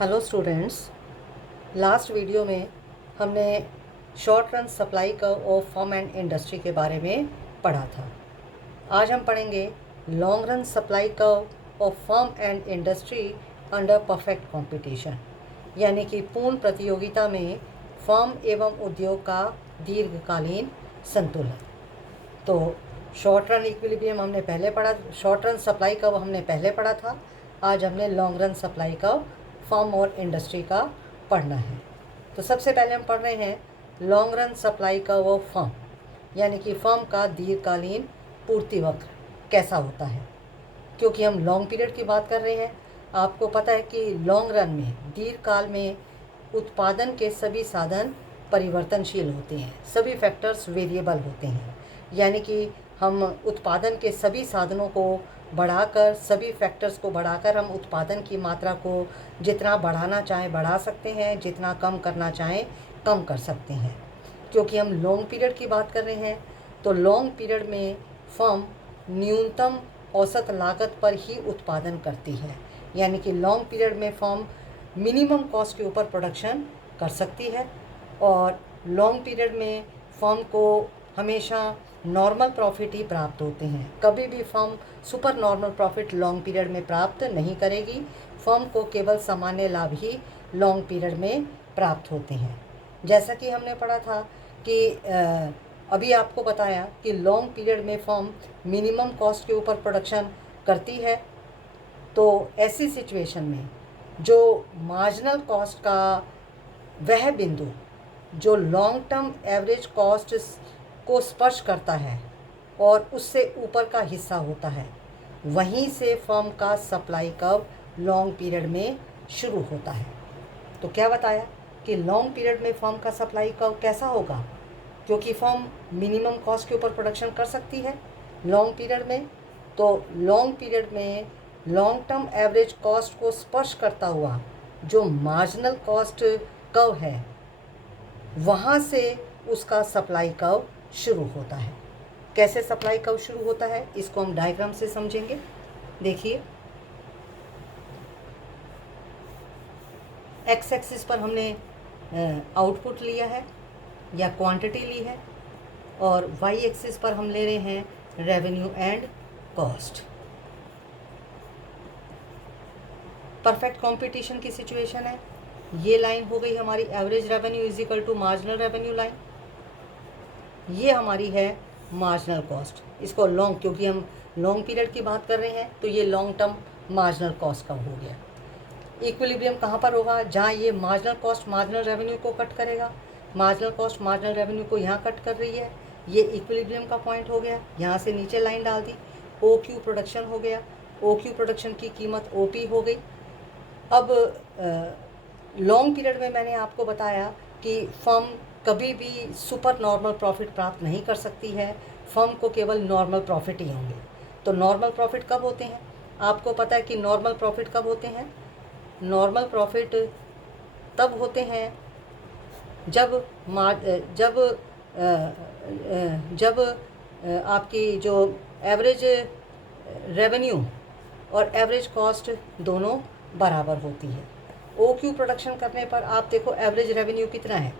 Hello students, last video में हमने short run supply curve of firm and industry के बारे में पढ़ा था। आज हम पढ़ेंगे long run supply curve of firm and industry under perfect competition, यानी कि पूर्ण प्रतियोगिता में फर्म एवं उद्योग का दीर्घकालीन संतुलन। तो शॉर्ट रन इक्विलिब्रियम हमने पहले पढ़ा, शॉर्ट रन सप्लाई कर्व हमने पहले पढ़ा था। आज हमने long run supply curve firm और इंडस्ट्री का पढ़ना है। तो सबसे पहले हम पढ़ रहे हैं long run supply curve of firm, यानी कि फर्म का दीर्घकालीन पूर्ति वक्र कैसा होता है। क्योंकि हम लॉन्ग पीरियड की बात कर रहे हैं, आपको पता है कि लॉन्ग रन में दीर्घकाल में उत्पादन के सभी साधन परिवर्तनशील होते हैं, सभी फैक्टर्स वेरिएबल होते हैं। यानी कि हम उत्पादन के सभी साधनों को बढ़ाकर, सभी फैक्टर्स को बढ़ाकर हम उत्पादन की मात्रा को जितना बढ़ाना चाहें बढ़ा सकते हैं, जितना कम करना चाहें कम कर सकते हैं। क्योंकि हम लॉन्ग पीरियड की बात कर रहे हैं, तो लॉन्ग पीरियड में फर्म न्यूनतम औसत लागत पर ही उत्पादन करती है। यानी कि लॉन्ग पीरियड में फर्म मिनिमम कॉस्ट के ऊपर प्रोडक्शन कर सकती है और लॉन्ग पीरियड में फर्म को हमेशा नॉर्मल प्रॉफिट ही प्राप्त होते हैं। कभी भी firm super normal profit long period में प्राप्त नहीं करेगी। फर्म को केवल सामान्य लाभ ही लॉन्ग पीरियड में प्राप्त होते हैं। जैसा कि हमने पढ़ा था कि अभी आपको बताया कि लॉन्ग पीरियड में फर्म मिनिमम कॉस्ट के ऊपर प्रोडक्शन करती है। तो ऐसी सिचुएशन में जो मार्जिनल कॉस्ट का वह बिंदु जो लॉन्ग टर्म एवरेज कॉस्ट को स्पर्श करता है और उससे ऊपर का हिस्सा होता है, वहीं से फर्म का सप्लाई कर्व लॉन्ग पीरियड में शुरू होता है। तो क्या बताया कि लॉन्ग पीरियड में फर्म का सप्लाई कर्व कैसा होगा, क्योंकि फर्म मिनिमम कॉस्ट के ऊपर प्रोडक्शन कर सकती है लॉन्ग पीरियड में। तो लॉन्ग पीरियड में लॉन्ग टर्म एवरेज कॉस्ट को स्पर्श करता हुआ जो मार्जिनल कॉस्ट कर्व है, वहाँ से उसका सप्लाई कर्व शुरू होता है। कैसे सप्लाई कर्व शुरू होता है, इसको हम डायग्राम से समझेंगे। देखिए, एक्स एक्सिस पर हमने आउटपुट लिया है या क्वांटिटी ली है, और वाई एक्सिस पर हम ले रहे हैं revenue and cost. Perfect competition की सिचुएशन है। ये लाइन हो गई हमारी average revenue is equal to marginal revenue line. ये हमारी है मार्जिनल कॉस्ट। इसको लॉन्ग, क्योंकि हम लॉन्ग पीरियड की बात कर रहे हैं, तो ये लॉन्ग टर्म मार्जिनल कॉस्ट का हो गया। इक्विलिब्रियम कहाँ पर होगा, जहाँ ये मार्जिनल कॉस्ट मार्जिनल रेवेन्यू को कट करेगा। मार्जिनल कॉस्ट मार्जिनल रेवेन्यू को यहाँ कट कर रही है, ये इक्विलिब्रियम का पॉइंट हो गया। यहाँ से नीचे लाइन डाल दी, ओ क्यू प्रोडक्शन हो गया। ओ क्यू प्रोडक्शन की कीमत ओ पी हो गई। अब लॉन्ग पीरियड में मैंने आपको बताया कि फर्म कभी भी सुपर नॉर्मल प्रॉफिट प्राप्त नहीं कर सकती है, फर्म को केवल नॉर्मल प्रॉफिट ही होंगे। तो नॉर्मल प्रॉफिट कब होते हैं, आपको पता है कि नॉर्मल प्रॉफिट कब होते हैं। नॉर्मल प्रॉफिट तब होते हैं जब जब आपकी जो एवरेज रेवेन्यू और एवरेज कॉस्ट दोनों बराबर होती है। ओ क्यू प्रोडक्शन करने पर आप देखो एवरेज रेवेन्यू कितना है।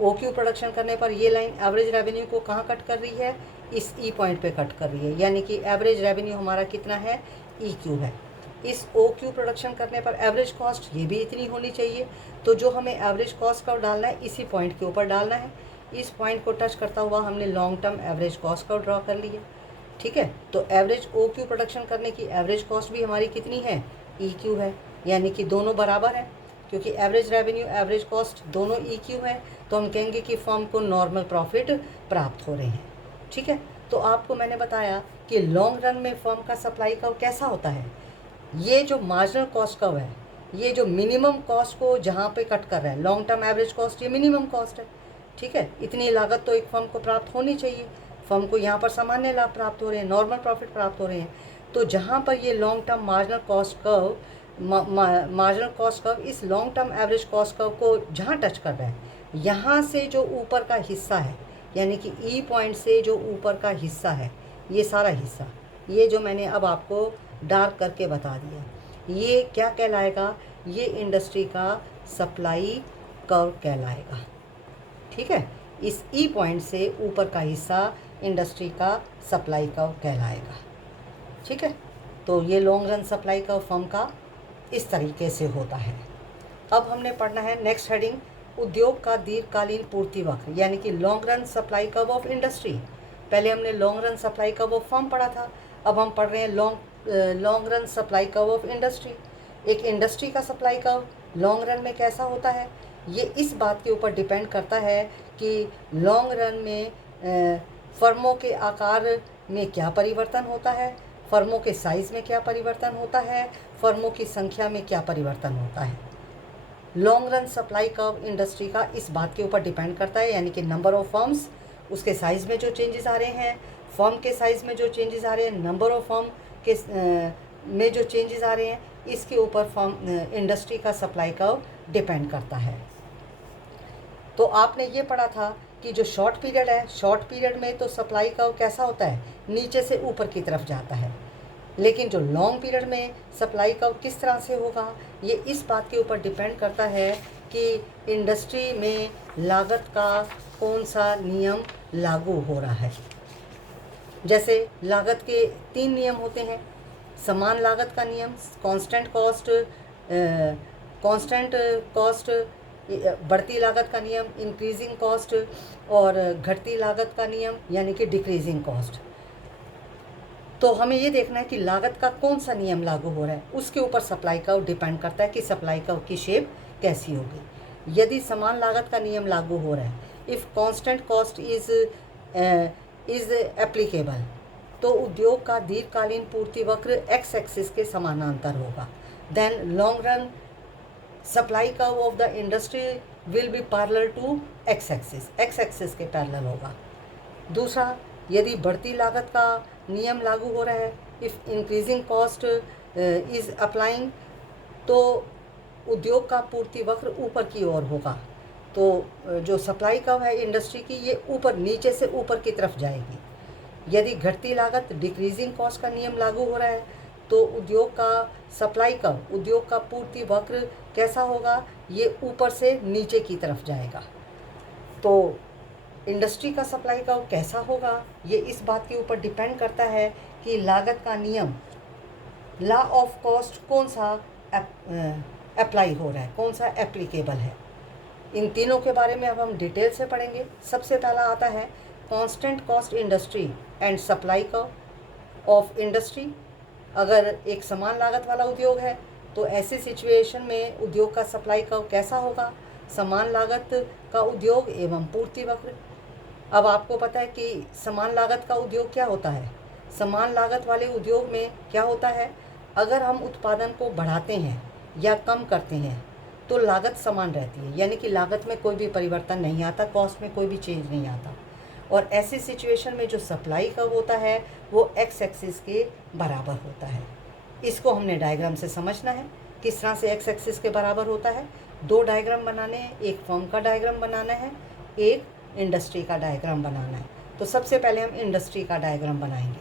ओ क्यू प्रोडक्शन करने पर ये लाइन एवरेज रेवेन्यू को कहाँ कट कर रही है, इस ई पॉइंट पे कट कर रही है। यानी कि एवरेज रेवेन्यू हमारा कितना है, ई क्यू है। इस ओ क्यू प्रोडक्शन करने पर एवरेज कॉस्ट ये भी इतनी होनी चाहिए। तो जो हमें एवरेज कॉस्ट का डालना है, इसी पॉइंट के ऊपर डालना है। इस पॉइंट को टच करता हुआ हमने लॉन्ग टर्म एवरेज कॉस्ट का ड्रॉ कर लिया। ठीक है, तो एवरेज ओ क्यू प्रोडक्शन करने की एवरेज कॉस्ट भी हमारी कितनी है, ई क्यू है। यानी कि दोनों बराबर है, क्योंकि एवरेज रेवेन्यू एवरेज कॉस्ट दोनों ई क्यू है। तो हम कहेंगे कि फर्म को नॉर्मल प्रॉफिट प्राप्त हो रहे हैं। ठीक है, तो आपको मैंने बताया कि लॉन्ग रन में फर्म का सप्लाई कर्व कैसा होता है। ये जो मार्जिनल कॉस्ट कर्व है, ये जो मिनिमम कॉस्ट को जहाँ पे कट कर रहा है, लॉन्ग टर्म एवरेज कॉस्ट ये मिनिमम कॉस्ट है। ठीक है, इतनी लागत तो एक फर्म को प्राप्त होनी चाहिए। फर्म को यहाँ पर सामान्य लाभ प्राप्त हो रहे हैं, नॉर्मल प्रॉफिट प्राप्त हो रहे हैं। तो जहाँ पर ये long term marginal cost curve marginal cost curve इस long term average cost curve को जहाँ टच कर रहा है, यहाँ से जो ऊपर का हिस्सा है, यानी कि ई पॉइंट से जो ऊपर का हिस्सा है, ये सारा हिस्सा, ये जो मैंने अब आपको डार्क करके बता दिया, ये क्या कहलाएगा, ये इंडस्ट्री का सप्लाई कर्व कहलाएगा। ठीक है, इस ई पॉइंट से ऊपर का हिस्सा इंडस्ट्री का सप्लाई कर्व कहलाएगा। ठीक है, तो ये long run supply curve firm का इस तरीके से होता है। अब हमने पढ़ना है नेक्स्ट हेडिंग, उद्योग का दीर्घकालीन पूर्ति वक्र, यानी कि long run supply curve of industry. पहले हमने long run supply curve of firm पढ़ा था, अब हम पढ़ रहे हैं long run supply curve of industry. एक इंडस्ट्री का सप्लाई कर्व लॉन्ग रन में कैसा होता है, ये इस बात के ऊपर डिपेंड करता है कि लॉन्ग रन में फर्मों के आकार में क्या परिवर्तन होता है, फर्मों के साइज़ में क्या परिवर्तन होता है, फर्मों की संख्या में क्या परिवर्तन होता है। Long run supply curve industry का इस बात के ऊपर डिपेंड करता है, यानी कि नंबर ऑफ़ फर्म्स, उसके साइज़ में जो चेंजेस आ रहे हैं, फर्म के साइज़ में जो चेंजेस आ रहे हैं, नंबर ऑफ़ फर्म के में जो चेंजेस आ रहे हैं, इसके ऊपर फर्म इंडस्ट्री का सप्लाई कर्व डिपेंड करता है। तो आपने ये पढ़ा था कि जो शॉर्ट पीरियड है, शॉर्ट पीरियड में तो सप्लाई कर्व कैसा होता है, नीचे से ऊपर की तरफ जाता है, लेकिन जो लॉन्ग पीरियड में सप्लाई कर्व किस तरह से होगा, ये इस बात के ऊपर डिपेंड करता है कि इंडस्ट्री में लागत का कौन सा नियम लागू हो रहा है। जैसे लागत के 3 नियम होते हैं, समान लागत का नियम, कांस्टेंट कॉस्ट, बढ़ती लागत का नियम इंक्रीजिंग कॉस्ट, और घटती लागत का नियम यानी कि डिक्रीजिंग कॉस्ट। तो हमें ये देखना है कि लागत का कौन सा नियम लागू हो रहा है, उसके ऊपर सप्लाई कर्व डिपेंड करता है कि सप्लाई कर्व की शेप कैसी होगी। यदि समान लागत का नियम लागू हो रहा है, if constant cost is applicable, तो उद्योग का दीर्घकालीन पूर्ति वक्र एक्स एक्सिस के समानांतर होगा। Then long run supply curve of the industry will be parallel to X axis के पैरेलल होगा। दूसरा, यदि बढ़ती लागत का नियम लागू हो रहा है, if increasing cost is applying, तो उद्योग का पूर्ति वक्र ऊपर की ओर होगा। तो जो सप्लाई कर्व है इंडस्ट्री की, ये ऊपर, नीचे से ऊपर की तरफ जाएगी। यदि घटती लागत डिक्रीजिंग कॉस्ट का नियम लागू हो रहा है, तो उद्योग का सप्लाई कर्व, उद्योग का पूर्ति वक्र कैसा होगा, ये ऊपर से नीचे की तरफ जाएगा। तो इंडस्ट्री का सप्लाई कर्व कैसा होगा, ये इस बात के ऊपर डिपेंड करता है कि लागत का नियम, लॉ ऑफ कॉस्ट कौन सा अप्लाई हो रहा है, कौन सा एप्लीकेबल है। इन तीनों के बारे में अब हम डिटेल से पढ़ेंगे। सबसे पहला आता है constant cost industry and supply curve of industry. अगर एक समान लागत वाला उद्योग है, तो ऐसी सिचुएशन में उद्योग का सप्लाई कर्व कैसा होगा, समान लागत का उद्योग एवं पूर्ति वक्र। अब आपको पता है कि समान लागत का उद्योग क्या होता है। समान लागत वाले उद्योग में क्या होता है, अगर हम उत्पादन को बढ़ाते हैं या कम करते हैं तो लागत समान रहती है, यानी कि लागत में कोई भी परिवर्तन नहीं आता, कॉस्ट में कोई भी चेंज नहीं आता। और ऐसी सिचुएशन में जो सप्लाई कर्व होता है वो एक्स एक्सिस के बराबर होता है। इसको हमने डायग्राम से समझना है, किस तरह से एक्स एक्सिस के बराबर होता है। 2 डायग्राम बनाने हैं, एक फर्म का डायग्राम बनाना है, एक इंडस्ट्री का डायग्राम बनाना है। तो सबसे पहले हम इंडस्ट्री का डायग्राम बनाएंगे।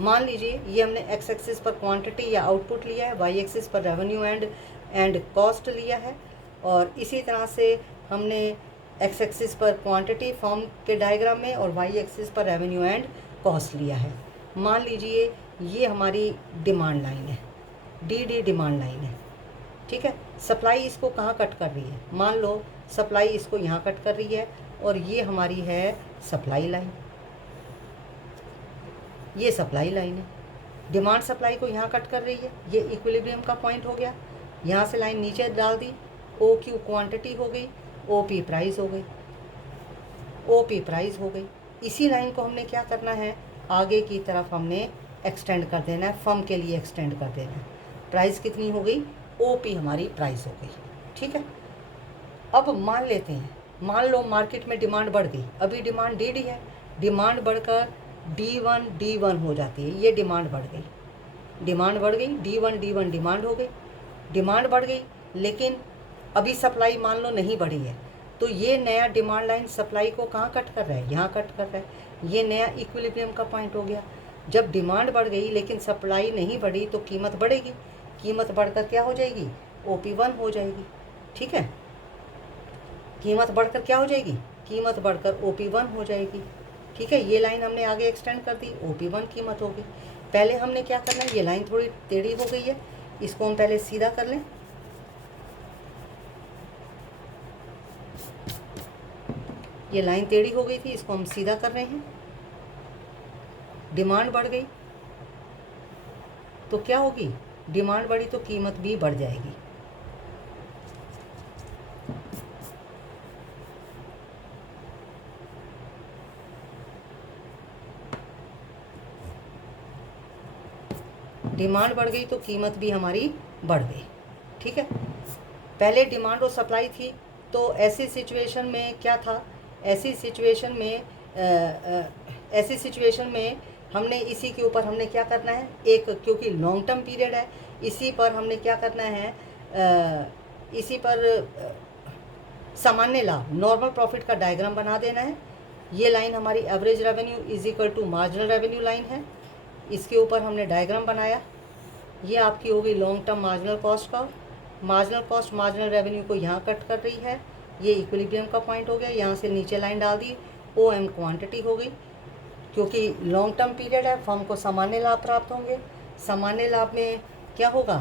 मान लीजिए ये हमने एक्स एक्सिस पर क्वांटिटी या आउटपुट लिया है, वाई एक्सिस पर रेवेन्यू एंड कॉस्ट लिया है, और इसी तरह से हमने एक्स एक्सिस पर क्वांटिटी फर्म के डायग्राम में और वाई एक्सिस पर रेवेन्यू एंड कॉस्ट लिया है। मान लीजिए ये हमारी डिमांड लाइन है, डी डिमांड लाइन है। ठीक है, सप्लाई इसको कहाँ कट कर रही है, मान लो सप्लाई इसको यहाँ कट कर रही है, और ये हमारी है सप्लाई लाइन, ये सप्लाई लाइन है। डिमांड सप्लाई को यहाँ कट कर रही है, ये इक्विलिब्रियम का पॉइंट हो गया। यहाँ से लाइन नीचे डाल दी, ओ क्यू क्वांटिटी हो गई, ओ पी प्राइस हो गई, ओ पी प्राइस हो गई। इसी लाइन को हमने क्या करना है, आगे की तरफ हमने एक्सटेंड कर देना है, फर्म के लिए एक्सटेंड कर देना है। प्राइस कितनी हो गई, ओ पी हमारी प्राइस हो गई। ठीक है, अब मान लेते हैं, मान लो मार्केट में डिमांड बढ़ गई, अभी डिमांड डी डी है, डिमांड बढ़कर डी वन हो जाती है, ये डिमांड बढ़ गई, डिमांड बढ़ गई, डी वन डिमांड हो गई, डिमांड बढ़ गई, लेकिन अभी सप्लाई मान लो नहीं बढ़ी है, तो ये नया डिमांड लाइन सप्लाई को कहाँ कट कर रहा है, यहाँ कट कर रहा है। ये नया इक्विलिब्रियम का पॉइंट हो गया। जब डिमांड बढ़ गई लेकिन सप्लाई नहीं बढ़ी तो कीमत बढ़ेगी, कीमत बढ़कर क्या हो जाएगी, OP1 हो जाएगी। ठीक है, कीमत बढ़कर क्या हो जाएगी, कीमत बढ़कर OP1 हो जाएगी। ठीक है, ये लाइन हमने आगे एक्सटेंड कर दी, OP1 कीमत होगी। पहले हमने क्या करना है, ये लाइन थोड़ी टेढ़ी हो गई है, इसको हम पहले सीधा कर लें। ये लाइन टेढ़ी हो गई थी, इसको हम सीधा कर रहे हैं। डिमांड बढ़ गई तो क्या होगी, डिमांड बढ़ी तो कीमत भी बढ़ जाएगी। डिमांड बढ़ गई तो कीमत भी हमारी बढ़ गई। ठीक है, पहले डिमांड और सप्लाई थी, तो ऐसी सिचुएशन में क्या था, ऐसी सिचुएशन में हमने इसी के ऊपर हमने क्या करना है, एक क्योंकि लॉन्ग टर्म पीरियड है, इसी पर हमने क्या करना है, इसी पर सामान्य लाभ नॉर्मल प्रॉफिट का डायग्राम बना देना है। ये लाइन हमारी average revenue is equal to marginal revenue line है, इसके ऊपर हमने डायग्राम बनाया। ये आपकी हो गई लॉन्ग टर्म मार्जिनल कॉस्ट का, मार्जिनल कॉस्ट मार्जिनल रेवेन्यू को यहाँ कट कर रही है, ये इक्विलिब्रियम का पॉइंट हो गया, यहाँ से नीचे लाइन डाल दी, OM क्वांटिटी हो गई। क्योंकि लॉन्ग टर्म पीरियड है, फर्म को सामान्य लाभ प्राप्त होंगे, सामान्य लाभ में क्या होगा,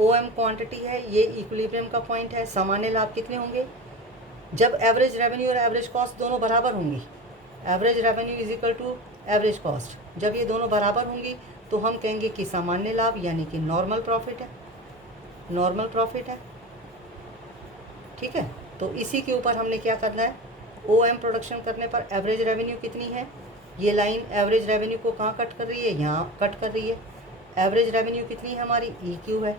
OM क्वांटिटी है, ये इक्विलिब्रियम का पॉइंट है। सामान्य लाभ कितने होंगे, जब एवरेज रेवेन्यू और एवरेज कॉस्ट दोनों बराबर होंगी, average revenue is equal to average cost, जब ये दोनों बराबर होंगी तो हम कहेंगे कि सामान्य लाभ यानी कि नॉर्मल प्रॉफिट है, नॉर्मल प्रॉफिट है। ठीक है, तो इसी के ऊपर हमने क्या करना है, OM प्रोडक्शन करने पर एवरेज रेवेन्यू कितनी है, ये लाइन एवरेज रेवेन्यू को कहाँ कट कर रही है, यहाँ कट कर रही है। एवरेज रेवेन्यू कितनी है हमारी, EQ है।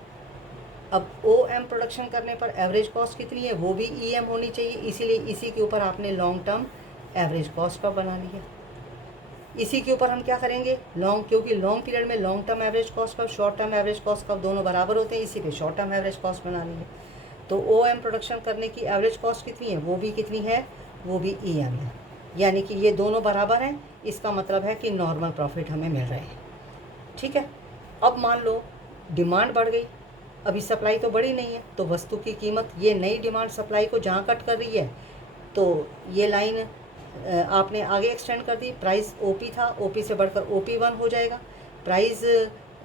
अब OM प्रोडक्शन करने पर एवरेज कॉस्ट कितनी है, वो भी EM होनी चाहिए, इसीलिए इसी के ऊपर आपने लॉन्ग टर्म एवरेज कॉस्ट का बना लिया। इसी के ऊपर हम क्या करेंगे, क्योंकि लॉन्ग पीरियड में लॉन्ग टर्म एवरेज कॉस्ट का, शॉर्ट टर्म एवरेज कॉस्ट का दोनों बराबर होते हैं, इसी पे शॉर्ट टर्म एवरेज कॉस्ट बना लिए। तो OM प्रोडक्शन करने की एवरेज कॉस्ट कितनी है, वो भी कितनी है, वो भी EM है, यानी कि ये दोनों बराबर हैं, इसका मतलब है कि नॉर्मल प्रॉफिट हमें मिल रहे हैं। ठीक है, अब मान लो डिमांड बढ़ गई, अभी सप्लाई तो बढ़ी नहीं है, तो वस्तु की कीमत, ये नई डिमांड सप्लाई को जहाँ कट कर रही है, तो ये लाइन आपने आगे एक्सटेंड कर दी, प्राइस OP था, OP से बढ़कर OP1 हो जाएगा। प्राइस,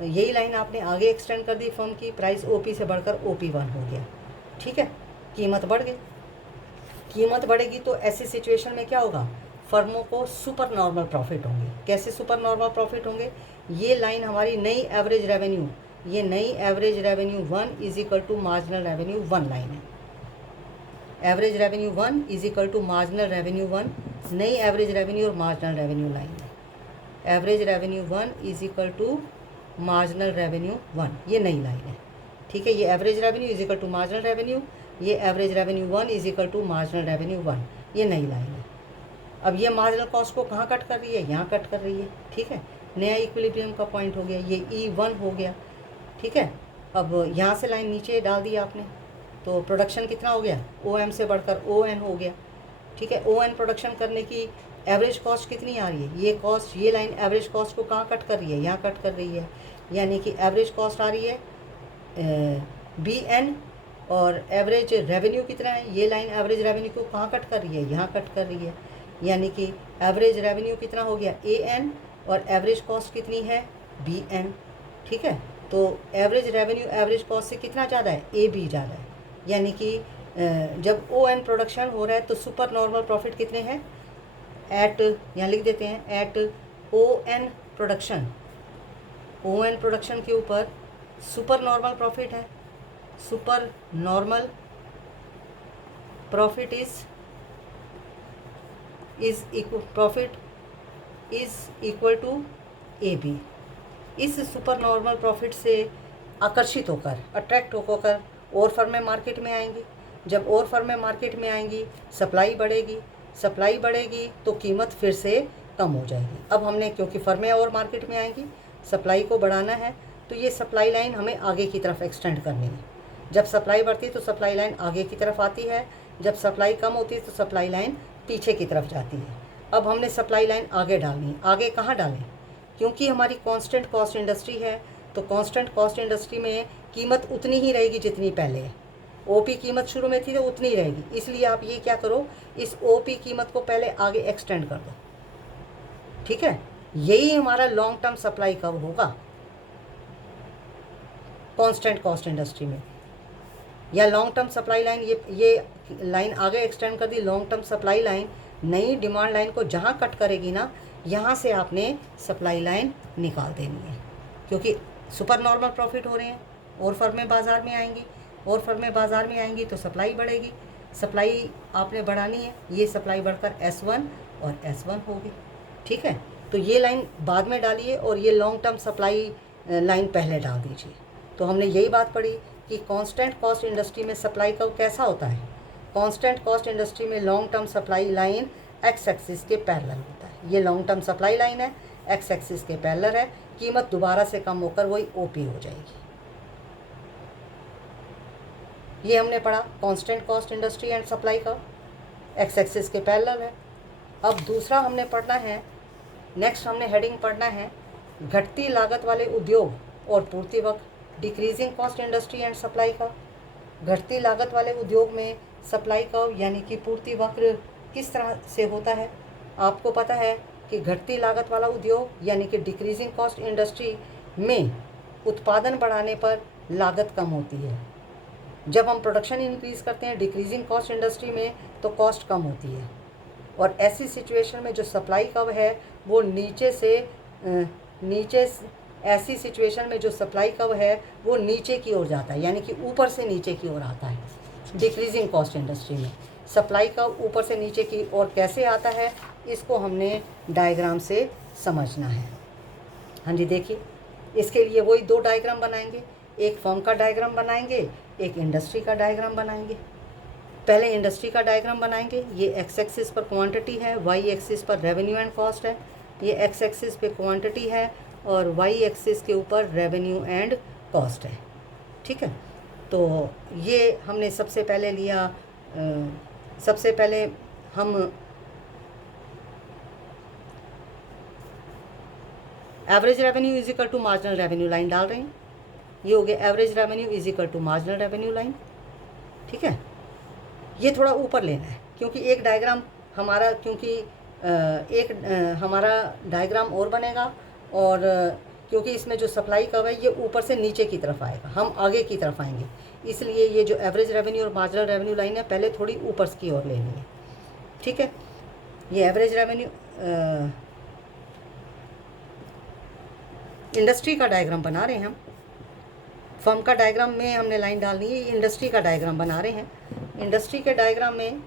यही लाइन आपने आगे एक्सटेंड कर दी फर्म की, प्राइस OP से बढ़कर OP1 हो गया। ठीक है, कीमत बढ़ गई, कीमत बढ़ेगी तो ऐसी सिचुएशन में क्या होगा, फर्मों को सुपर नॉर्मल प्रॉफिट होंगे। कैसे सुपर नॉर्मल प्रॉफिट होंगे, ये लाइन हमारी नई एवरेज रेवेन्यू, ये नई average revenue 1 is equal to marginal revenue 1 line है। Average revenue 1 is equal to marginal revenue 1, नई एवरेज रेवेन्यू और मार्जिनल रेवेन्यू लाइन है। Average revenue 1 is equal to marginal revenue 1, ये नई लाइन है। ठीक है, ये average revenue is equal to marginal revenue, ये average revenue 1 is equal to marginal revenue 1, ये नई लाइन है। अब ये मार्जिनल कॉस्ट को कहाँ कट कर रही है, यहाँ कट कर रही है। ठीक है, नया इक्विलिब्रियम का पॉइंट हो गया, ये E1 हो गया। ठीक है, अब यहाँ से लाइन नीचे डाल दी आपने, तो प्रोडक्शन कितना हो गया, OM से बढ़कर ON हो गया। ठीक है, ON प्रोडक्शन करने की एवरेज कॉस्ट कितनी आ रही है, ये कॉस्ट, ये लाइन एवरेज कॉस्ट को कहाँ कट कर रही है, यहाँ कट कर रही है, यानी कि एवरेज कॉस्ट आ रही है BN, और एवरेज रेवेन्यू कितना है, ये लाइन एवरेज रेवेन्यू को कहाँ कट कर रही है, यहाँ कट कर रही है, यानी कि एवरेज रेवेन्यू कितना हो गया AN, और एवरेज कॉस्ट कितनी है BN। ठीक है, तो एवरेज रेवेन्यू एवरेज कॉस्ट से कितना ज़्यादा है, AB ज़्यादा है, यानी कि जब ON प्रोडक्शन हो रहा है तो सुपर नॉर्मल प्रॉफिट कितने हैं, एट, यहाँ लिख देते हैं, at ON production, ON production के ऊपर सुपर नॉर्मल प्रॉफिट है, super normal profit is equal to AB। इस सुपर नॉर्मल प्रॉफिट से आकर्षित होकर, अट्रैक्ट होकर और फर्में मार्केट में आएंगी। जब और फर्में मार्केट में आएंगी, सप्लाई बढ़ेगी, सप्लाई बढ़ेगी तो कीमत फिर से कम हो जाएगी। अब हमने, क्योंकि फर्में और मार्केट में आएंगी, सप्लाई को बढ़ाना है, तो ये सप्लाई लाइन हमें आगे की तरफ एक्सटेंड करनी है। जब सप्लाई बढ़ती है तो सप्लाई लाइन आगे की तरफ आती है, जब सप्लाई कम होती है तो सप्लाई लाइन पीछे की तरफ जाती है। अब हमने सप्लाई लाइन आगे डालनी है। आगे कहाँ डालें, क्योंकि हमारी कांस्टेंट कॉस्ट इंडस्ट्री है, तो कांस्टेंट कॉस्ट इंडस्ट्री में कीमत उतनी ही रहेगी जितनी पहले है। ओपी कीमत शुरू में थी तो उतनी ही रहेगी, इसलिए आप ये क्या करो, इस ओपी कीमत को पहले आगे एक्सटेंड कर दो। ठीक है, यही हमारा लॉन्ग टर्म सप्लाई कब होगा कांस्टेंट कॉस्ट इंडस्ट्री में, या लॉन्ग टर्म सप्लाई लाइन। ये लाइन आगे एक्सटेंड कर दी, लॉन्ग टर्म सप्लाई लाइन नई डिमांड लाइन को जहाँ कट करेगी ना, यहाँ से आपने सप्लाई लाइन निकाल देनी है, क्योंकि सुपर नॉर्मल प्रॉफिट हो रहे हैं और फर्में बाज़ार में आएंगी, और फर्में बाज़ार में आएंगी तो सप्लाई बढ़ेगी, सप्लाई आपने बढ़ानी है, ये सप्लाई बढ़कर S1 और S1 होगी। ठीक है, तो ये लाइन बाद में डालिए और ये लॉन्ग टर्म सप्लाई लाइन पहले डाल दीजिए। तो हमने यही बात पढ़ी कि कांस्टेंट कॉस्ट इंडस्ट्री में सप्लाई कर्व कैसा होता है। कांस्टेंट कॉस्ट इंडस्ट्री में long term supply line x axis के पैरेलल होता है। ये लॉन्ग टर्म सप्लाई लाइन है, एक्स एक्सिस के पैरेलल है, कीमत दोबारा से कम होकर वही ओपी हो जाएगी। ये हमने पढ़ा constant cost industry and supply curve, x axis के पैरेलल है। अब दूसरा हमने पढ़ना है, नेक्स्ट हमने हेडिंग पढ़ना है घटती लागत वाले उद्योग और पूर्ति वक्र, decreasing cost industry and supply curve. घटती लागत वाले उद्योग में सप्लाई कर्व यानी कि पूर्ति वक्र किस तरह से होता है। आपको पता है कि घटती लागत वाला उद्योग यानी कि डिक्रीजिंग कॉस्ट इंडस्ट्री में उत्पादन बढ़ाने पर लागत कम होती है। जब हम प्रोडक्शन इंक्रीज़ करते हैं डिक्रीजिंग कॉस्ट इंडस्ट्री में तो कॉस्ट कम होती है, और ऐसी सिचुएशन में जो सप्लाई कर्व है वो ऐसी सिचुएशन में जो सप्लाई कर्व है वो नीचे की ओर जाता है, यानी कि ऊपर से नीचे की ओर आता है। डिक्रीजिंग कॉस्ट इंडस्ट्री में सप्लाई कर्व ऊपर से नीचे की ओर कैसे आता है, इसको हमने डायग्राम से समझना है। हाँ जी, देखिए इसके लिए वही दो डायग्राम बनाएंगे, एक फर्म का डायग्राम बनाएंगे, एक इंडस्ट्री का डायग्राम बनाएंगे। पहले इंडस्ट्री का डायग्राम बनाएंगे। ये एक्स एक्सिस पर क्वांटिटी है, वाई एक्सिस पर रेवेन्यू एंड कॉस्ट है। ये एक्स एक्सिस पे क्वांटिटी है और वाई एक्सिस के ऊपर रेवेन्यू एंड कॉस्ट है। ठीक है, तो ये हमने सबसे पहले लिया, सबसे पहले हम average revenue is equal to marginal revenue line डाल रहे हैं। ये हो गया average revenue is equal to marginal revenue line. ठीक है, ये थोड़ा ऊपर लेना है क्योंकि एक डायग्राम हमारा हमारा डायग्राम और बनेगा, और क्योंकि इसमें जो सप्लाई कर्व है ये ऊपर से नीचे की तरफ आएगा, हम आगे की तरफ आएंगे, इसलिए ये जो एवरेज रेवेन्यू और मार्जिनल रेवेन्यू लाइन है पहले थोड़ी ऊपर की ओर लेनी है। ठीक है, ये एवरेज रेवेन्यू इंडस्ट्री का डायग्राम बना रहे हैं हम। फर्म का डायग्राम में हमने लाइन डालनी है, इंडस्ट्री का डायग्राम बना रहे हैं। इंडस्ट्री के डायग्राम में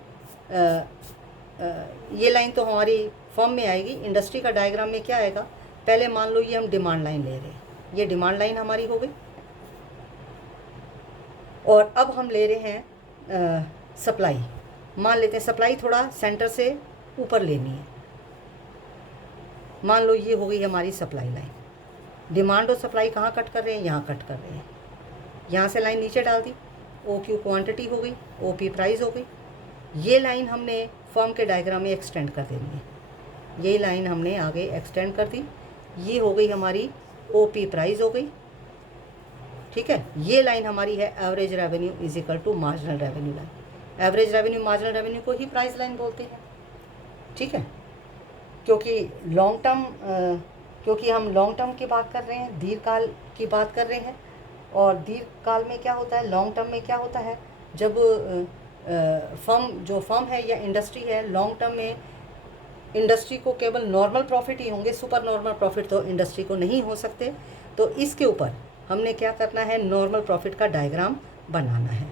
ये लाइन तो हमारी फर्म में आएगी, इंडस्ट्री का डायग्राम में क्या आएगा, पहले मान लो ये हम डिमांड लाइन ले रहे हैं, ये डिमांड लाइन हमारी हो गई, और अब हम ले रहे हैं सप्लाई। मान लेते हैं सप्लाई थोड़ा सेंटर से ऊपर लेनी है, मान लो ये हो गई हमारी सप्लाई लाइन। डिमांड और सप्लाई कहाँ कट कर रहे हैं, यहाँ कट कर रहे हैं, यहाँ से लाइन नीचे डाल दी, ओ क्यू क्वान्टिटी हो गई, ओ पी प्राइस हो गई। ये लाइन हमने फर्म के डायग्राम में एक्सटेंड कर देनी है, ये लाइन हमने आगे एक्सटेंड कर दी, ये हो गई हमारी ओ पी प्राइस हो गई। ठीक है, ये लाइन हमारी है average revenue is equal to marginal revenue line. Average revenue marginal revenue को ही प्राइस लाइन बोलते हैं। ठीक है, क्योंकि हम लॉन्ग टर्म की बात कर रहे हैं, दीर्घकाल की बात कर रहे हैं, और दीर्घकाल में क्या होता है, लॉन्ग टर्म में क्या होता है, जब फर्म है या इंडस्ट्री है, लॉन्ग टर्म में इंडस्ट्री को केवल नॉर्मल प्रॉफिट ही होंगे, सुपर नॉर्मल प्रॉफिट तो इंडस्ट्री को नहीं हो सकते। तो इसके ऊपर हमने क्या करना है, नॉर्मल प्रॉफिट का डायग्राम बनाना है।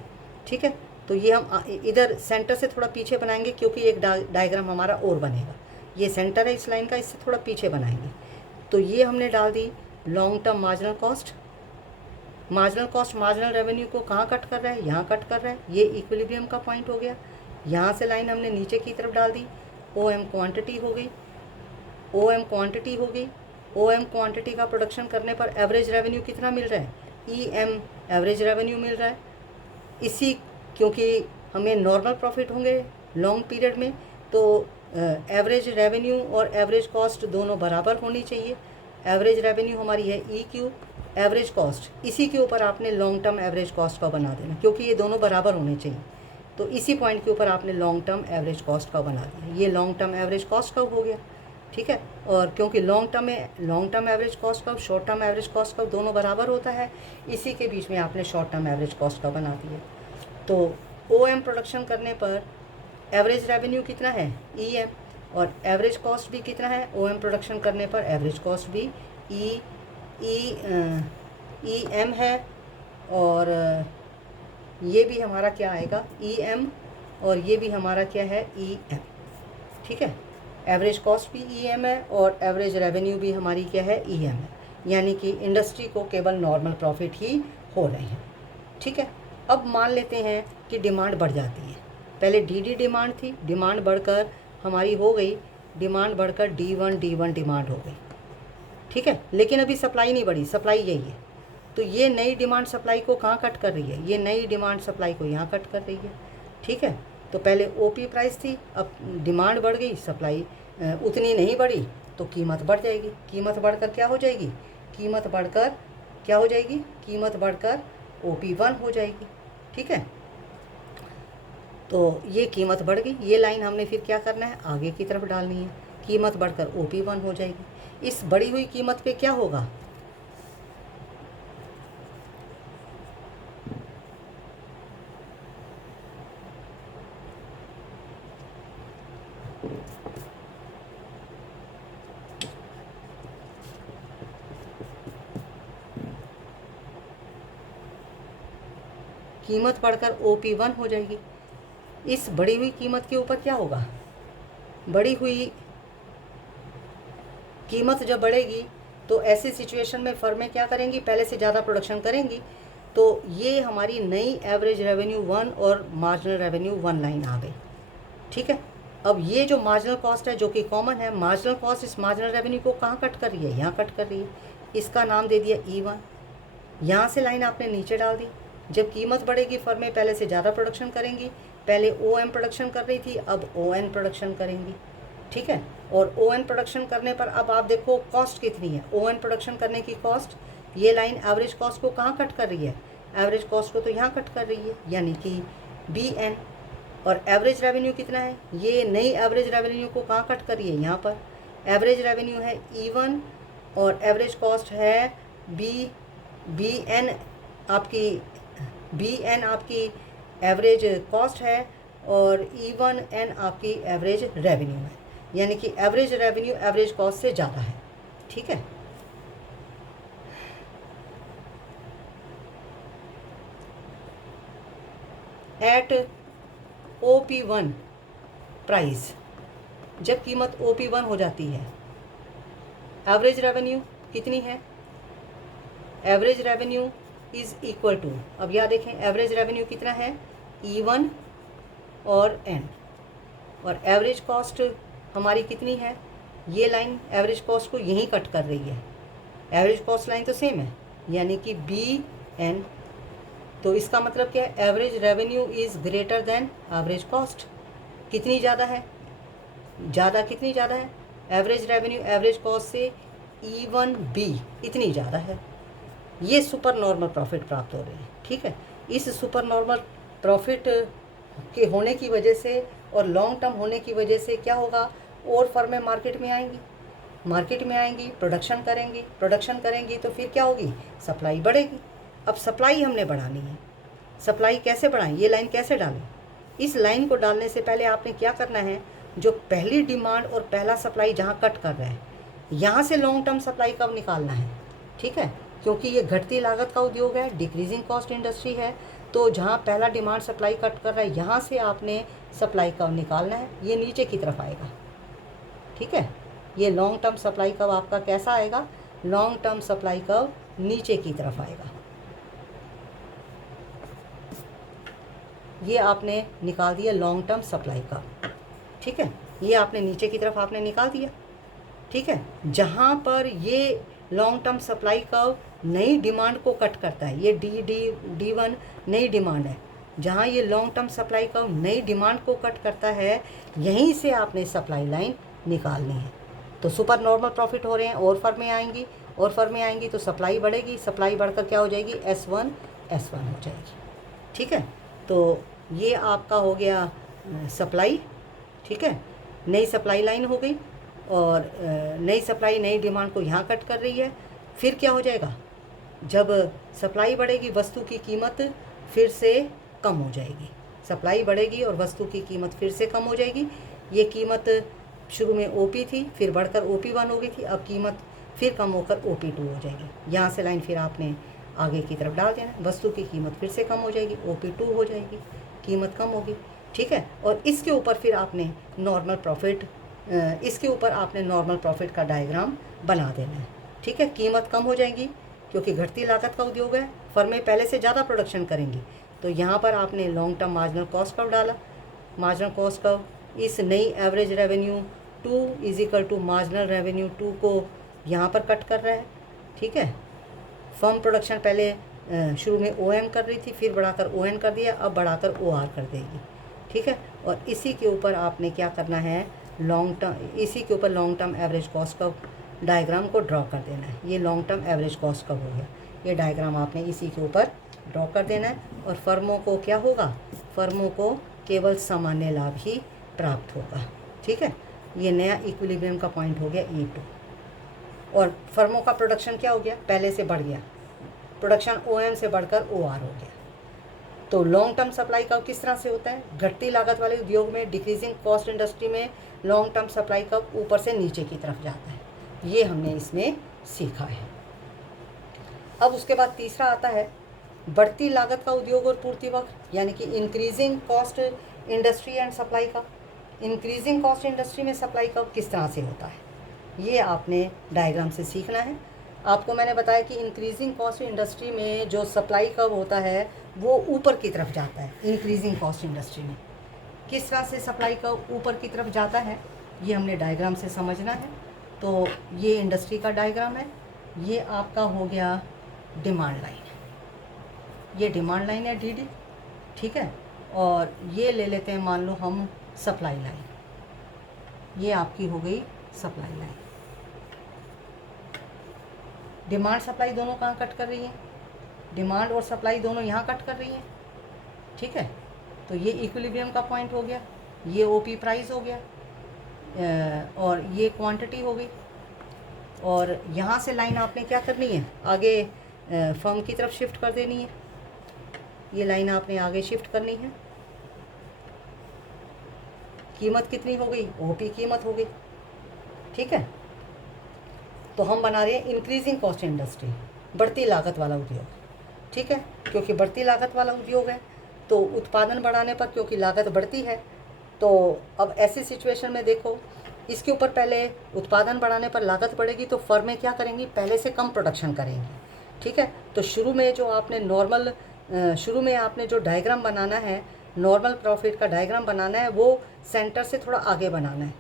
ठीक है, तो ये हम इधर सेंटर से थोड़ा पीछे बनाएंगे क्योंकि एक डायग्राम हमारा और बनेगा, ये सेंटर है इस लाइन का, इससे थोड़ा पीछे बनाएंगे। तो ये हमने डाल दी long term marginal cost. Marginal cost marginal revenue को कहाँ कट कर रहा है, यहाँ कट कर रहा है, ये इक्विलिब्रियम का पॉइंट हो गया। यहाँ से लाइन हमने नीचे की तरफ डाल दी, ओ एम क्वान्टिटी हो गई, ओ एम क्वान्टिटी हो गई। ओ एम क्वान्टिटी का प्रोडक्शन करने पर एवरेज रेवेन्यू कितना मिल रहा है, ई एम एवरेज रेवेन्यू मिल रहा है। इसी क्योंकि हमें नॉर्मल प्रॉफिट होंगे लॉन्ग पीरियड में, तो एवरेज रेवेन्यू और एवरेज कॉस्ट दोनों बराबर होनी चाहिए। एवरेज रेवेन्यू हमारी है ई क्यू एवरेज कॉस्ट, इसी के ऊपर आपने लॉन्ग टर्म एवरेज कॉस्ट का बना देना, क्योंकि ये दोनों बराबर होने चाहिए। तो इसी पॉइंट के ऊपर आपने लॉन्ग टर्म एवरेज कॉस्ट का बना दिया। ये लॉन्ग टर्म एवरेज कॉस्ट का हो गया, ठीक है। और क्योंकि लॉन्ग टर्म एवरेज कॉस्ट का, शॉर्ट टर्म एवरेज कॉस्ट का दोनों बराबर होता है, इसी के बीच में आपने शॉर्ट टर्म एवरेज कॉस्ट का बना दिया। तो OM प्रोडक्शन करने पर एवरेज रेवेन्यू कितना है, EM, और एवरेज कॉस्ट भी कितना है, OM प्रोडक्शन करने पर एवरेज कॉस्ट भी EM है, और ये भी हमारा क्या आएगा, EM, और ये भी हमारा क्या है, EM, ठीक है। एवरेज कॉस्ट भी EM है और एवरेज रेवेन्यू भी हमारी क्या है, EM है, यानी कि इंडस्ट्री को केवल नॉर्मल प्रॉफिट ही हो रहे हैं, ठीक है। अब मान लेते हैं कि डिमांड बढ़ जाती है। पहले DD डिमांड थी, डिमांड बढ़कर हमारी हो गई, डिमांड बढ़कर D1 डिमांड हो गई, ठीक है। लेकिन अभी सप्लाई नहीं बढ़ी, सप्लाई यही है। तो ये नई डिमांड सप्लाई को कहाँ कट कर रही है, ये नई डिमांड सप्लाई को यहाँ कट कर रही है, ठीक है। तो पहले OP प्राइस थी, अब डिमांड बढ़ गई, सप्लाई उतनी नहीं बढ़ी, तो कीमत बढ़ जाएगी। कीमत बढ़कर क्या हो जाएगी, कीमत बढ़कर क्या हो जाएगी, कीमत बढ़कर OP1 हो जाएगी, ठीक है। तो ये कीमत बढ़ गई, ये लाइन हमने फिर क्या करना है, आगे की तरफ डालनी है, कीमत बढ़कर OP1 हो जाएगी। इस बढ़ी हुई कीमत पे क्या होगा, कीमत बढ़कर OP1 हो जाएगी। इस बढ़ी हुई कीमत के ऊपर क्या होगा, बढ़ी हुई कीमत जब बढ़ेगी तो ऐसी सिचुएशन में फर्में क्या करेंगी, पहले से ज़्यादा प्रोडक्शन करेंगी। तो ये हमारी नई एवरेज रेवेन्यू 1 और मार्जिनल रेवेन्यू 1 लाइन आ गई, ठीक है। अब ये जो मार्जिनल कॉस्ट है, जो कि कॉमन है, मार्जिनल कॉस्ट इस मार्जिनल रेवेन्यू को कहाँ कट कर रही है, यहाँ कट कर रही है। इसका नाम दे दिया E1। यहाँ से लाइन आपने नीचे डाल दी। जब कीमत बढ़ेगी, फर्में पहले से ज़्यादा प्रोडक्शन करेंगी। पहले OM प्रोडक्शन कर रही थी, अब ON प्रोडक्शन करेंगी, ठीक है। और ON प्रोडक्शन करने पर अब आप देखो कॉस्ट कितनी है, ON प्रोडक्शन करने की कॉस्ट, ये लाइन एवरेज कॉस्ट को कहाँ कट कर रही है, एवरेज कॉस्ट को तो यहाँ कट कर रही है, यानी कि BN। और एवरेज रेवेन्यू कितना है, ये नई एवरेज रेवेन्यू को कहाँ कट कर रही है, यहाँ पर। एवरेज रेवेन्यू है E1 और एवरेज कॉस्ट है BN आपकी एवरेज कॉस्ट है, और E1N आपकी एवरेज रेवेन्यू है, यानी कि एवरेज रेवेन्यू एवरेज कॉस्ट से ज़्यादा है, ठीक है। एट OP1 प्राइस, जब कीमत OP1 हो जाती है, एवरेज रेवेन्यू कितनी है, average revenue is equal to, अब यहाँ देखें एवरेज रेवेन्यू कितना है, E1 और N, और एवरेज कॉस्ट हमारी कितनी है, ये लाइन एवरेज कॉस्ट को यहीं कट कर रही है, एवरेज कॉस्ट लाइन तो सेम है, यानी कि BN। तो इसका मतलब क्या है, average revenue is greater than average cost. कितनी ज़्यादा है, ज़्यादा कितनी ज़्यादा है, एवरेज रेवेन्यू एवरेज कॉस्ट से E1B इतनी ज़्यादा है। ये सुपर नॉर्मल प्रॉफिट प्राप्त हो रहे हैं, ठीक है। इस सुपर नॉर्मल प्रॉफिट के होने की वजह से और लॉन्ग टर्म होने की वजह से क्या होगा, और फर्में मार्केट में आएंगी, प्रोडक्शन करेंगी तो फिर क्या होगी, सप्लाई बढ़ेगी। अब सप्लाई हमने बढ़ानी है, सप्लाई कैसे बढ़ाएं, ये लाइन कैसे डालें। इस लाइन को डालने से पहले आपने क्या करना है, जो पहली डिमांड और पहला सप्लाई जहाँ कट कर रहा है, यहाँ से लॉन्ग टर्म सप्लाई कब निकालना है, ठीक है। क्योंकि ये घटती लागत का उद्योग है, डिक्रीजिंग कॉस्ट इंडस्ट्री है, तो जहाँ पहला डिमांड सप्लाई कट कर रहा है, यहाँ से आपने सप्लाई कब निकालना है, ये नीचे की तरफ आएगा, ठीक है। ये लॉन्ग टर्म सप्लाई कब आपका कैसा आएगा, लॉन्ग टर्म सप्लाई कब नीचे की तरफ आएगा। ये आपने निकाल दिया लॉन्ग टर्म सप्लाई का, ठीक है। ये आपने नीचे की तरफ आपने निकाल दिया, ठीक है। जहाँ पर ये लॉन्ग टर्म सप्लाई कर्व नई डिमांड को कट करता है, ये D1 नई डिमांड है, जहाँ ये लॉन्ग टर्म सप्लाई कर्व नई डिमांड को कट करता है, यहीं से आपने सप्लाई लाइन निकालनी है। तो सुपर नॉर्मल प्रॉफिट हो रहे हैं, और फर्में आएंगी, और फर्में आएंगी तो सप्लाई बढ़ेगी, सप्लाई बढ़कर क्या हो जाएगी, S1 हो जाएगी। ठीक है, तो ये आपका हो गया सप्लाई। ठीक है, नई सप्लाई लाइन हो गई और नई सप्लाई नई डिमांड को यहाँ कट कर रही है। फिर क्या हो जाएगा, जब सप्लाई बढ़ेगी वस्तु की कीमत फिर से कम हो जाएगी। सप्लाई बढ़ेगी और वस्तु की कीमत फिर से कम हो जाएगी। ये कीमत शुरू में OP थी, फिर बढ़कर OP1 हो गई थी, अब कीमत फिर कम होकर OP2 हो जाएगी। यहाँ से लाइन फिर आपने आगे की तरफ डाल देना, वस्तु की कीमत फिर से कम हो जाएगी, OP2 हो जाएगी, कीमत कम होगी। ठीक है, और इसके ऊपर फिर आपने नॉर्मल प्रॉफिट का डायग्राम बना देना है। ठीक है, कीमत कम हो जाएगी क्योंकि घटती लागत का उद्योग है, फर्में पहले से ज़्यादा प्रोडक्शन करेंगी, तो यहाँ पर आपने long term marginal cost curve डाला। मार्जिनल कॉस्ट कर्व इस नई एवरेज रेवेन्यू 2 = मार्जिनल रेवेन्यू 2 को यहाँ पर कट कर रहा है। ठीक है, फर्म प्रोडक्शन पहले शुरू में OM कर रही थी, फिर बढ़ाकर ON कर दिया, अब बढ़ाकर OR कर देगी। ठीक है, और इसी के ऊपर आपने क्या करना है, इसी के ऊपर long term average cost curve diagram को ड्रॉ कर देना है। ये long term average cost curve हो गया, ये डायग्राम आपने इसी के ऊपर ड्रॉ कर देना है। और फर्मों को क्या होगा, फर्मों को केवल सामान्य लाभ ही प्राप्त होगा। ठीक है, ये नया इक्विलिब्रियम का पॉइंट हो गया E2। और फर्मों का प्रोडक्शन क्या हो गया, पहले से बढ़ गया, प्रोडक्शन OM से बढ़कर OR हो गया। तो लॉन्ग टर्म सप्लाई कर्व किस तरह से होता है, घटती लागत वाले उद्योग में, डिक्रीजिंग कॉस्ट इंडस्ट्री में लॉन्ग टर्म सप्लाई कर्व ऊपर से नीचे की तरफ जाता है। ये हमने इसमें सीखा है। अब उसके बाद तीसरा आता है बढ़ती लागत का उद्योग और पूर्ति वक्र, यानी कि increasing cost industry and supply curve. Increasing cost industry में सप्लाई कर्व किस तरह से होता है, ये आपने डायग्राम से सीखना है। आपको मैंने बताया कि इंक्रीजिंग कॉस्ट इंडस्ट्री में जो सप्लाई कर्व होता है वो ऊपर की तरफ जाता है। इंक्रीजिंग कॉस्ट इंडस्ट्री में किस तरह से सप्लाई कर्व ऊपर की तरफ जाता है, ये हमने डायग्राम से समझना है। तो ये इंडस्ट्री का डायग्राम है, ये आपका हो गया डिमांड लाइन, ये डिमांड लाइन है DD। ठीक है, और ये ले लेते हैं मान लो हम सप्लाई लाइन, ये आपकी हो गई सप्लाई लाइन। डिमांड सप्लाई दोनों कहाँ कट कर रही है, डिमांड और सप्लाई दोनों यहाँ कट कर रही हैं। ठीक है, तो ये इक्विलिब्रियम का पॉइंट हो गया, ये OP प्राइस हो गया और ये क्वांटिटी हो गई। और यहाँ से लाइन आपने क्या करनी है, आगे फर्म की तरफ शिफ्ट कर देनी है। ये लाइन आपने आगे शिफ्ट करनी है। कीमत कितनी हो गई, OP कीमत हो गई। ठीक है, तो हम बना रहे हैं इंक्रीजिंग कॉस्ट इंडस्ट्री, बढ़ती लागत वाला उद्योग। ठीक है, क्योंकि बढ़ती लागत वाला उद्योग है तो उत्पादन बढ़ाने पर क्योंकि लागत बढ़ती है, तो अब ऐसी सिचुएशन में देखो, इसके ऊपर पहले उत्पादन बढ़ाने पर लागत बढ़ेगी तो फर्में क्या करेंगी, पहले से कम प्रोडक्शन करेंगी। ठीक है, तो शुरू में आपने जो डायग्राम बनाना है, नॉर्मल प्रॉफिट का डायग्राम बनाना है, वो सेंटर से थोड़ा आगे बनाना है,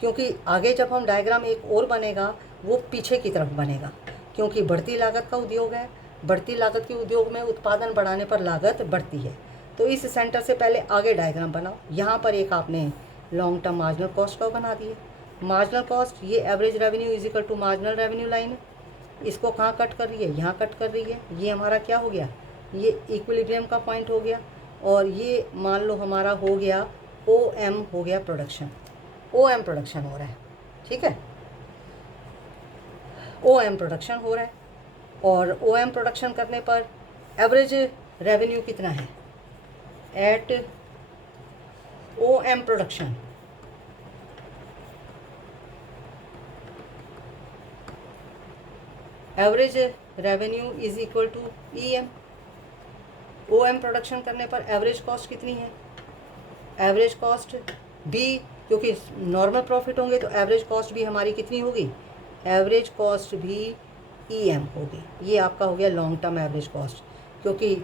क्योंकि आगे जब हम डायग्राम एक और बनेगा वो पीछे की तरफ बनेगा, क्योंकि बढ़ती लागत का उद्योग है। बढ़ती लागत के उद्योग में उत्पादन बढ़ाने पर लागत बढ़ती है, तो इस सेंटर से पहले आगे डायग्राम बनाओ। यहाँ पर एक आपने long term marginal cost curve बना दिए। मार्जिनल कॉस्ट, ये average revenue = marginal revenue line है, इसको कहाँ कट कर रही है, यहाँ कट कर रही है। ये हमारा क्या हो गया, ये इक्विलिब्रियम का पॉइंट हो गया। और ये मान लो हमारा हो गया OM हो गया प्रोडक्शन, OM प्रोडक्शन हो रहा है। ठीक है, OM प्रोडक्शन हो रहा है और OM प्रोडक्शन करने पर एवरेज रेवेन्यू कितना है at OM production, average revenue = EM। OM production करने पर एवरेज कॉस्ट कितनी है, एवरेज कॉस्ट भी, क्योंकि नॉर्मल प्रॉफिट होंगे तो एवरेज कॉस्ट भी हमारी कितनी होगी, एवरेज कॉस्ट भी EM होगी। ये आपका हो गया लॉन्ग टर्म एवरेज कॉस्ट, क्योंकि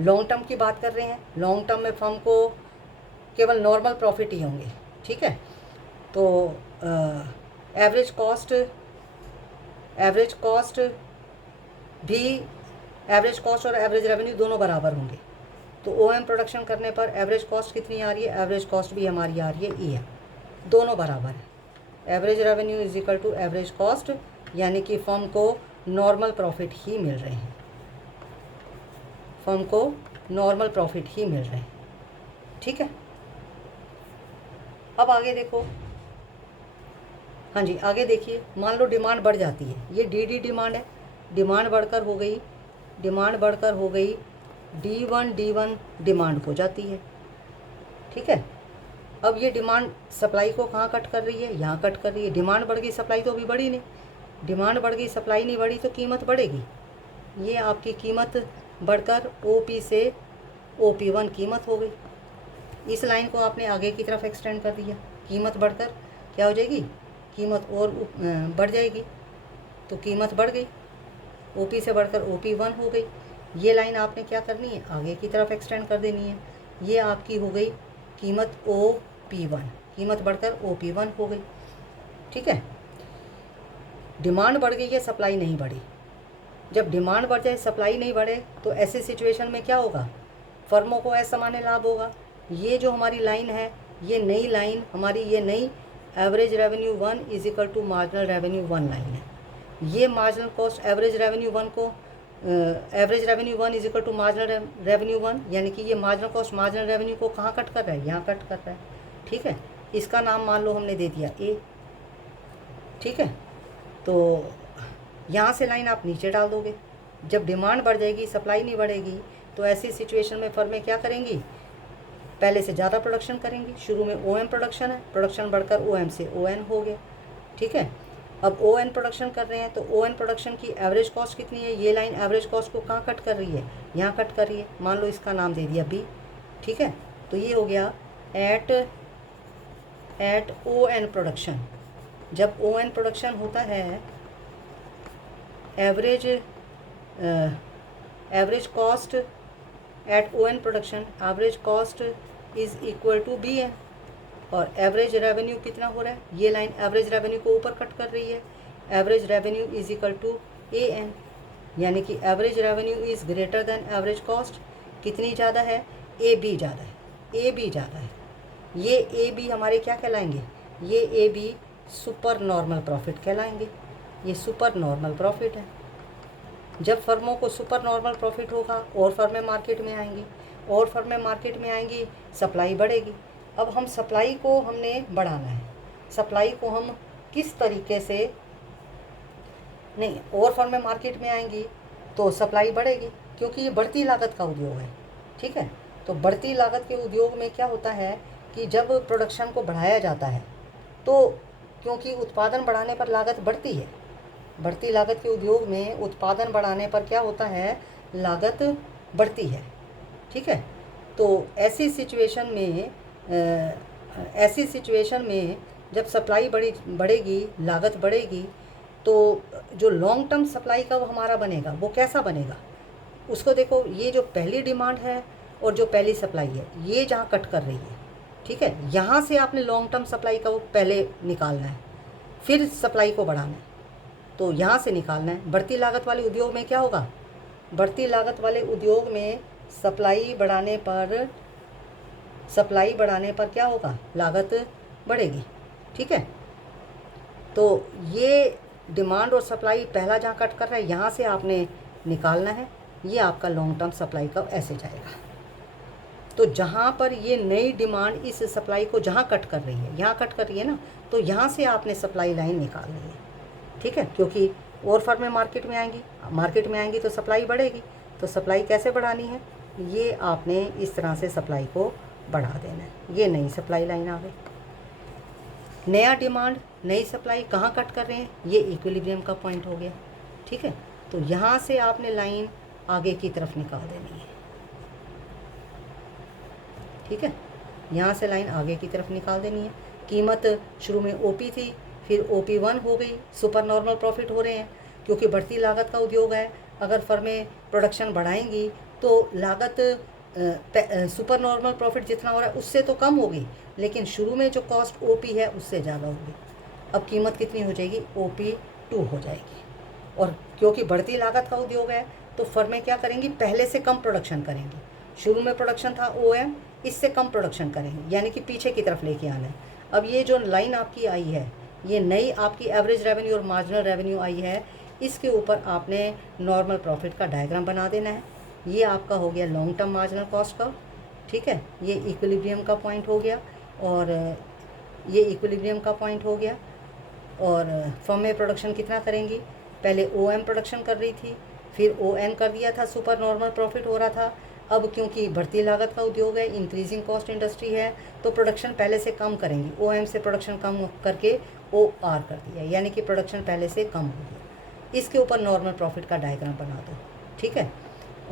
लॉन्ग टर्म की बात कर रहे हैं, लॉन्ग टर्म में फर्म को केवल नॉर्मल प्रॉफिट ही होंगे। ठीक है, तो एवरेज कॉस्ट और एवरेज रेवेन्यू दोनों बराबर होंगे। तो OM प्रोडक्शन करने पर एवरेज कॉस्ट कितनी आ रही है, एवरेज कॉस्ट भी हमारी आ रही है EM, दोनों बराबर है। एवरेज रेवेन्यू = एवरेज कॉस्ट, यानी कि फर्म को नॉर्मल प्रॉफिट ही मिल रहे हैं, फर्म को नॉर्मल प्रॉफिट ही मिल रहे हैं। ठीक है, अब आगे देखो। हाँ जी, आगे देखिए, मान लो डिमांड बढ़ जाती है, ये डी डिमांड है, डिमांड बढ़कर हो गई D1 डिमांड हो जाती है। ठीक है, अब ये डिमांड सप्लाई को कहाँ कट कर रही है, यहाँ कट कर रही है। डिमांड बढ़ गई, सप्लाई तो अभी बढ़ी नहीं, डिमांड बढ़ गई, सप्लाई नहीं बढ़ी, तो कीमत बढ़ेगी। ये आपकी कीमत बढ़कर OP से OP1 कीमत हो गई। इस लाइन को आपने आगे की तरफ एक्सटेंड कर दिया, कीमत बढ़कर क्या हो जाएगी, कीमत और बढ़ जाएगी, तो कीमत बढ़ गई, OP से बढ़कर OP1 हो गई। ये लाइन आपने क्या करनी है, आगे की तरफ एक्सटेंड कर देनी है। ये आपकी हो गई कीमत OP1, कीमत बढ़कर OP1 हो गई। ठीक है, डिमांड बढ़ गई है, सप्लाई नहीं बढ़ी। जब डिमांड बढ़ जाए, सप्लाई नहीं बढ़े, तो ऐसी सिचुएशन में क्या होगा, फर्मों को असमान्य लाभ होगा। ये जो हमारी लाइन है, ये नई लाइन हमारी, ये नई average revenue 1 is equal to marginal revenue 1 line है। ये मार्जिनल कॉस्ट एवरेज रेवेन्यू 1 को average revenue 1 is equal to marginal revenue 1, यानी कि ये मार्जिनल कॉस्ट मार्जिनल रेवेन्यू को कहाँ कट कर रहा है, यहाँ कट कर रहा है। ठीक है, इसका नाम मान लो हमने दे दिया A। ठीक है, तो यहाँ से लाइन आप नीचे डाल दोगे। जब डिमांड बढ़ जाएगी, सप्लाई नहीं बढ़ेगी, तो ऐसी सिचुएशन में फर्में क्या करेंगी, पहले से ज़्यादा प्रोडक्शन करेंगी। शुरू में OM प्रोडक्शन है, प्रोडक्शन बढ़कर OM से ON हो गया। ठीक है, अब ON प्रोडक्शन कर रहे हैं, तो ON प्रोडक्शन की एवरेज कॉस्ट कितनी है, ये लाइन एवरेज कॉस्ट को कहाँ कट कर रही है, यहाँ कट कर रही है। मान लो इसका नाम दे दिया B। ठीक है, तो ये हो गया एट ON प्रोडक्शन। जब ON प्रोडक्शन होता है, average cost at ON production, average cost is equal to BN, और एवरेज रेवेन्यू कितना हो रहा है, ये लाइन एवरेज रेवेन्यू को ऊपर कट कर रही है। Average revenue is equal to AN, यानी कि average revenue is greater than average cost. कितनी ज़्यादा है, AB ज़्यादा है, AB ज़्यादा है। ये AB हमारे क्या कहलाएंगे, ये AB सुपर नॉर्मल प्रॉफिट कहलाएंगे। ये सुपर नॉर्मल प्रॉफिट है। जब फर्मों को सुपर नॉर्मल प्रॉफिट होगा, और फर्में मार्केट में आएंगी, और फर्में मार्केट में आएंगी, सप्लाई बढ़ेगी। अब हम सप्लाई को हमने बढ़ाना है, सप्लाई को हम किस तरीके से, नहीं, और फर्में मार्केट में आएंगी तो सप्लाई बढ़ेगी, क्योंकि ये बढ़ती लागत का उद्योग है। ठीक है, तो बढ़ती लागत के उद्योग में क्या होता है कि जब प्रोडक्शन को बढ़ाया जाता है, तो क्योंकि उत्पादन बढ़ाने पर लागत बढ़ती है, बढ़ती लागत के उद्योग में उत्पादन बढ़ाने पर क्या होता है, लागत बढ़ती है। ठीक है, तो ऐसी सिचुएशन में जब सप्लाई बढ़ेगी, लागत बढ़ेगी, तो जो लॉन्ग टर्म सप्लाई का वो हमारा बनेगा, वो कैसा बनेगा, उसको देखो। ये जो पहली डिमांड है और जो पहली सप्लाई है, ये जहाँ कट कर रही है, ठीक है, यहाँ से आपने लॉन्ग टर्म सप्लाई का वो पहले निकालना है, फिर सप्लाई को बढ़ाना है, तो यहाँ से निकालना है। बढ़ती लागत वाले उद्योग में क्या होगा, बढ़ती लागत वाले उद्योग में सप्लाई बढ़ाने पर क्या होगा, लागत बढ़ेगी। ठीक है, तो ये डिमांड और सप्लाई पहला जहाँ कट कर रहा है, यहाँ से आपने निकालना है। ये आपका लॉन्ग टर्म सप्लाई का ऐसे जाएगा। तो जहाँ पर ये नई डिमांड इस सप्लाई को जहाँ कट कर रही है, यहाँ कट कर रही है ना, तो यहाँ से आपने सप्लाई लाइन निकालनी है। ठीक है, क्योंकि और फर्में मार्केट में आएंगी तो सप्लाई बढ़ेगी। तो सप्लाई कैसे बढ़ानी है, ये आपने इस तरह से सप्लाई को बढ़ा देना है। ये नई सप्लाई लाइन आ गई। नया डिमांड नई सप्लाई कहाँ कट कर रहे हैं, ये इक्विलिब्रियम का पॉइंट हो गया। ठीक है, तो यहाँ से आपने लाइन आगे की तरफ निकाल देनी है। ठीक है, यहाँ से लाइन आगे की तरफ निकाल देनी है। कीमत शुरू में OP थी, फिर OP1 हो गई। सुपर नॉर्मल प्रॉफिट हो रहे हैं, क्योंकि बढ़ती लागत का उद्योग है। अगर फर्में प्रोडक्शन बढ़ाएंगी तो लागत सुपर नॉर्मल प्रॉफिट जितना हो रहा है उससे तो कम होगी, लेकिन शुरू में जो कॉस्ट OP है उससे ज़्यादा होगी। अब कीमत कितनी हो जाएगी, OP2 हो जाएगी। और क्योंकि बढ़ती लागत का उद्योग है, तो फर्में क्या करेंगी, पहले से कम प्रोडक्शन करेंगी। शुरू में प्रोडक्शन था OM, इससे कम प्रोडक्शन करेंगे, यानी कि पीछे की तरफ लेके आना है। अब ये जो लाइन आपकी आई है, ये नई आपकी एवरेज रेवेन्यू और मार्जिनल रेवेन्यू आई है, इसके ऊपर आपने नॉर्मल प्रॉफिट का डायग्राम बना देना है। ये आपका हो गया long term marginal cost curve, ठीक है। ये इक्विलिब्रियम का पॉइंट हो गया और ये इक्विलिब्रियम का पॉइंट हो गया। और फर्म में प्रोडक्शन कितना करेंगी, पहले OM प्रोडक्शन कर रही थी, फिर ON कर दिया था, सुपर नॉर्मल प्रॉफिट हो रहा था। अब क्योंकि बढ़ती लागत का उद्योग है, इंक्रीजिंग कॉस्ट इंडस्ट्री है, तो प्रोडक्शन पहले से कम करेंगी। OM से प्रोडक्शन कम करके OR कर दिया, यानी कि प्रोडक्शन पहले से कम हो गया। इसके ऊपर नॉर्मल प्रॉफिट का डायग्राम बना दो, ठीक है।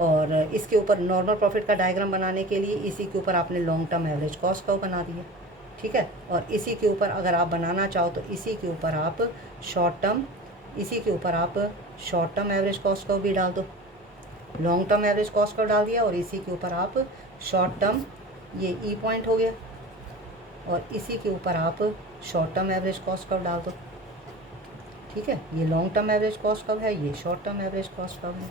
और इसके ऊपर नॉर्मल प्रॉफिट का डायग्राम बनाने के लिए इसी के ऊपर आपने long term average cost curve बना दिया, ठीक है। और इसी के ऊपर अगर आप बनाना चाहो तो इसी के ऊपर आप short term average cost curve भी डाल दो। Long term average cost curve डाल दिया और इसी के ऊपर आप शॉर्ट टर्म, ये E पॉइंट हो गया, और इसी के ऊपर आप short term average cost curve डाल दो, ठीक है। ये long term average cost curve है, ये short term average cost curve है,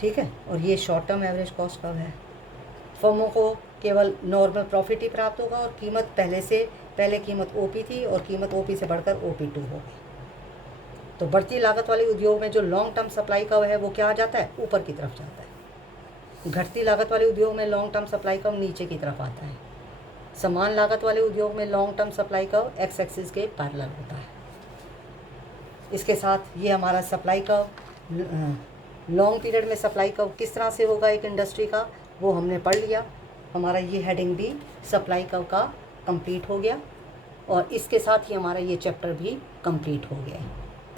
ठीक है। और ये short term average cost curve है। फर्मों को केवल नॉर्मल प्रॉफिट ही प्राप्त होगा और कीमत पहले कीमत OP थी और कीमत OP से बढ़कर OP2 हो गई। तो बढ़ती लागत वाले उद्योग में जो लॉन्ग टर्म सप्लाई कर्व है वो क्या आ जाता है, ऊपर की तरफ जाता है। घटती लागत वाले उद्योग में लॉन्ग टर्म सप्लाई कर्व नीचे की तरफ आता है। समान लागत वाले उद्योग में long term supply curve x axis के पैरेलल होता है। इसके साथ ये हमारा सप्लाई कर्व, लॉन्ग पीरियड में सप्लाई कर्व किस तरह से होगा एक इंडस्ट्री का, वो हमने पढ़ लिया। हमारा ये हेडिंग भी सप्लाई कर्व का कंप्लीट हो गया और इसके साथ ही हमारा ये चैप्टर भी कंप्लीट हो गया है।